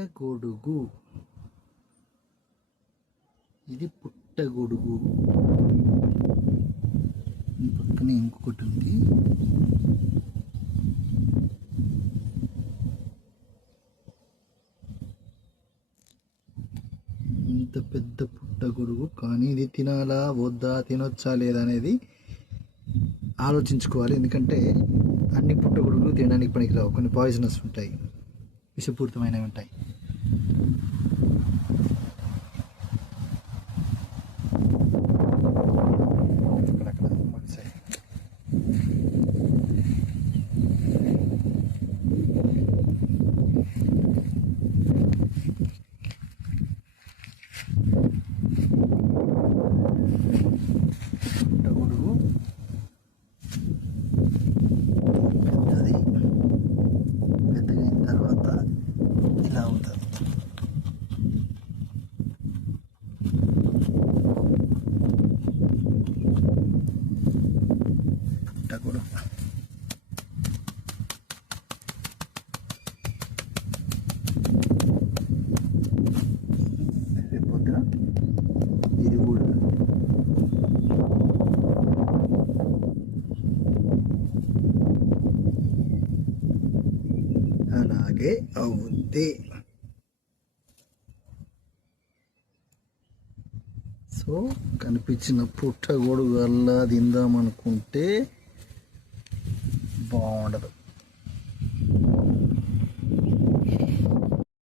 పుట్టగొడుగు. ఇది పుట్టగొడుగు. ఈ పక్కనే ఇంకొకటి ఉంది. ఇంత పెద్ద పుట్టగొడుగు, కానీ ఇది తినాలా వద్దా, తినొచ్చా లేదా అనేది ఆలోచించుకోవాలి. ఎందుకంటే అన్ని పుట్టగొడుగులు తినడానికి పనికిరావు. కొన్ని పాయిజనస్ ఉంటాయి, విషపూరితమైనవి ఉంటాయి. పుట్టగొడుగు పెద్దదైన తర్వాత ఇలా అవుతుంది. పుట్టగొడుగు రేపొద్దున ఇది కూడా అలాగే అవుద్ది. సో కనిపించిన పుట్టగొడుగు అల్లా తిందామనుకుంటే బాగుండదు.